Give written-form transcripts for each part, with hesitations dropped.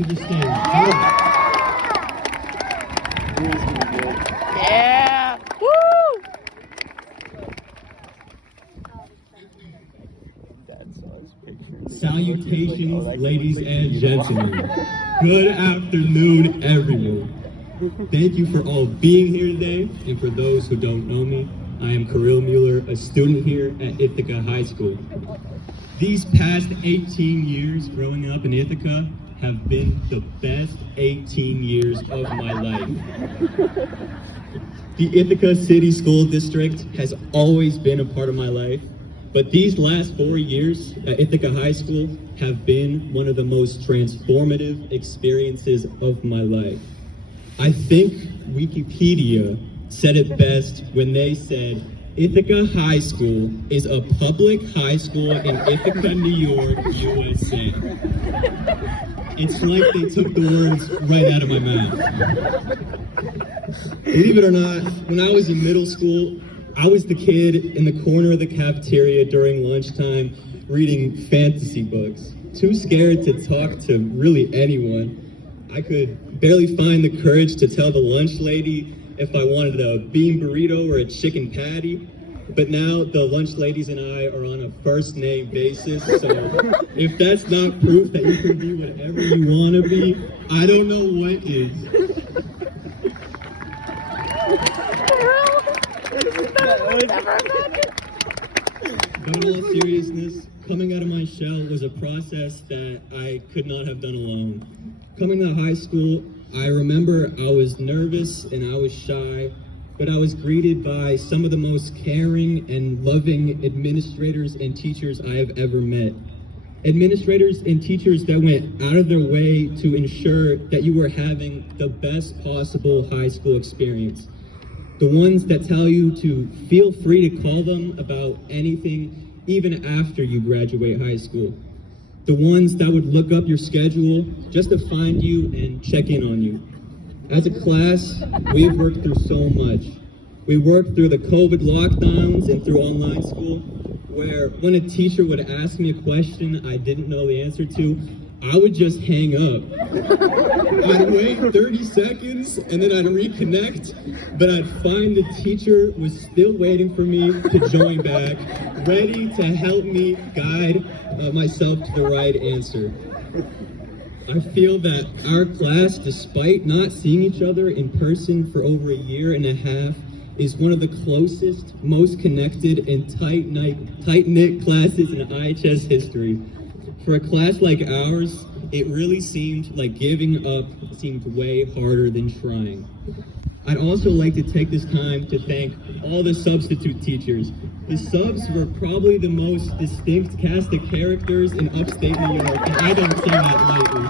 to the stage. Yeah! Woo! Salutations, ladies and gentlemen. Good afternoon, everyone. Thank you for all being here today, and for those who don't know me, I am Kyrill Mueller, a student here at Ithaca High School. These past 18 years growing up in Ithaca have been the best 18 years of my life. The Ithaca City School District has always been a part of my life, but these last 4 years at Ithaca High School have been one of the most transformative experiences of my life. I think Wikipedia said it best when they said, Ithaca High School is a public high school in Ithaca, New York, USA. It's like they took the words right out of my mouth. Believe it or not, when I was in middle school, I was the kid in the corner of the cafeteria during lunchtime reading fantasy books. Too scared to talk to really anyone. I could barely find the courage to tell the lunch lady if I wanted a bean burrito or a chicken patty. But now the lunch ladies and I are on a first name basis, so if that's not proof that you can be whatever you want to be, I don't know what is. But in all seriousness, coming out of my shell was a process that I could not have done alone. Coming to high school, I remember I was nervous and I was shy, but I was greeted by some of the most caring and loving administrators and teachers I have ever met. Administrators and teachers that went out of their way to ensure that you were having the best possible high school experience. The ones that tell you to feel free to call them about anything, even after you graduate high school. The ones that would look up your schedule just to find you and check in on you. As a class, we've worked through so much. We worked through the COVID lockdowns and through online school, where when a teacher would ask me a question I didn't know the answer to, I would just hang up. I'd wait 30 seconds and then I'd reconnect, but I'd find the teacher was still waiting for me to join back, ready to help me guide myself to the right answer. I feel that our class, despite not seeing each other in person for over a year and a half, is one of the closest, most connected, and tight-knit classes in IHS history. For a class like ours, it really seemed like giving up seemed way harder than trying. I'd also like to take this time to thank all the substitute teachers. The subs were probably the most distinct cast of characters in upstate New York, and I don't say that lightly.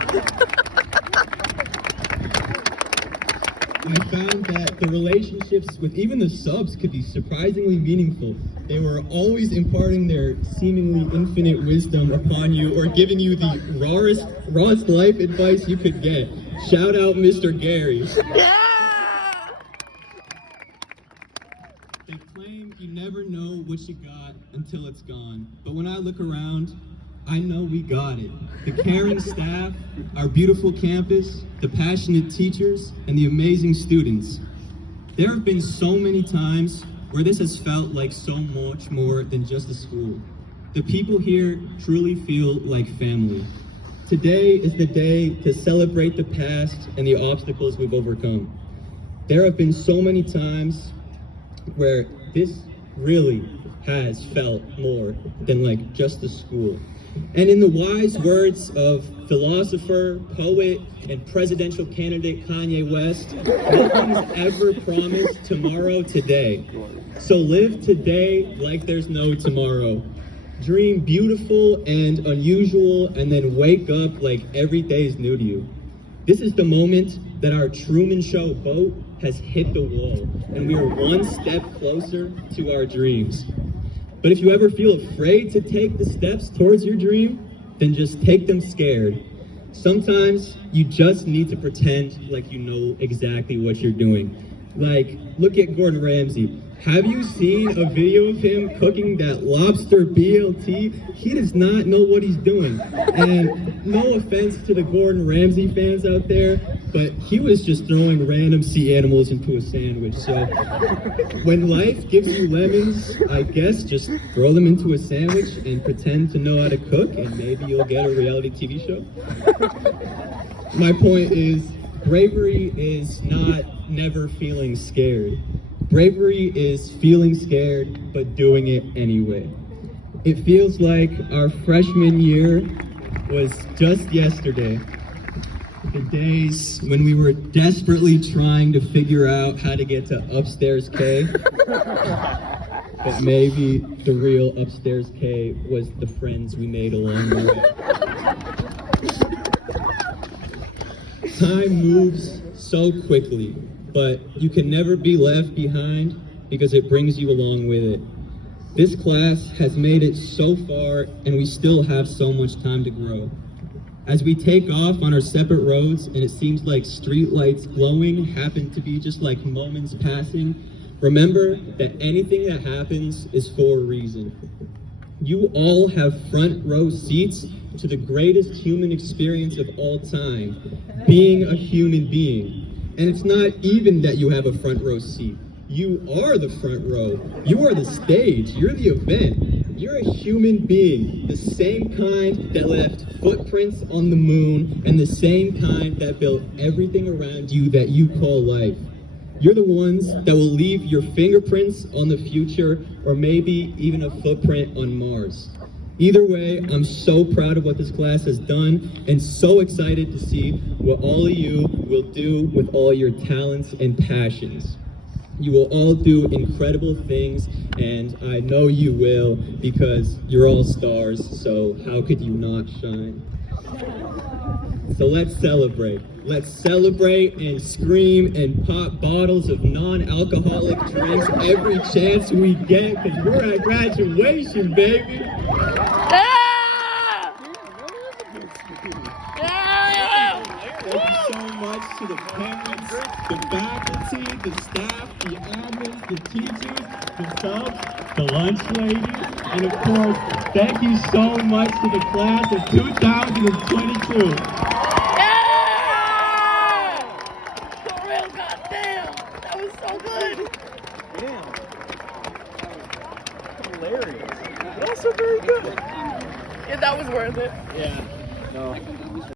I found that the relationships with even the subs could be surprisingly meaningful. They were always imparting their seemingly infinite wisdom upon you or giving you the rawest life advice you could get. Shout out Mr. Gary. They claim you never know what you got until it's gone. But when I look around, I know we got it. The caring staff, our beautiful campus, the passionate teachers, and the amazing students. There have been so many times where this has felt like so much more than just a school. The people here truly feel like family. Today is the day to celebrate the past and the obstacles we've overcome. There have been so many times where this really has felt more than like just a school. And in the wise words of philosopher, poet, and presidential candidate Kanye West, nothing's ever promised tomorrow today. So live today like there's no tomorrow. Dream beautiful and unusual, and then wake up like every day is new to you. This is the moment that our Truman Show boat has hit the wall, and we are one step closer to our dreams. But if you ever feel afraid to take the steps towards your dream, then just take them scared. Sometimes you just need to pretend like you know exactly what you're doing. Like, look at Gordon Ramsay. Have you seen a video of him cooking that lobster BLT? He does not know what he's doing. And no offense to the Gordon Ramsay fans out there, but he was just throwing random sea animals into a sandwich. So when life gives you lemons, I guess just throw them into a sandwich and pretend to know how to cook, and maybe you'll get a reality TV show. My point is, bravery is not never feeling scared. Bravery is feeling scared, but doing it anyway. It feels like our freshman year was just yesterday. The days when we were desperately trying to figure out how to get to upstairs K. But maybe the real upstairs K was the friends we made along the way. Time moves so quickly, but you can never be left behind because it brings you along with it. This class has made it so far, and we still have so much time to grow. As we take off on our separate roads, and it seems like street lights glowing happen to be just like moments passing, remember that anything that happens is for a reason. You all have front row seats to the greatest human experience of all time, being a human being. And it's not even that you have a front row seat. You are the front row. You are the stage. You're the event. You're a human being, the same kind that left footprints on the moon and the same kind that built everything around you that you call life. You're the ones that will leave your fingerprints on the future, or maybe even a footprint on Mars. Either way, I'm so proud of what this class has done and so excited to see what all of you will do with all your talents and passions. You will all do incredible things, and I know you will because you're all stars, so how could you not shine? So let's celebrate. Let's celebrate and scream and pop bottles of non-alcoholic drinks every chance we get because we're at graduation, baby. Yeah! Yeah! Thank you so much to the parents, the faculty, the staff, the admins, the teachers, the subs, the lunch ladies, and of course, thank you so much to the class of 2022. Kyrill, goddamn! That was so good! Damn. Hilarious. But also very good. Yeah, that was worth it. Yeah. No.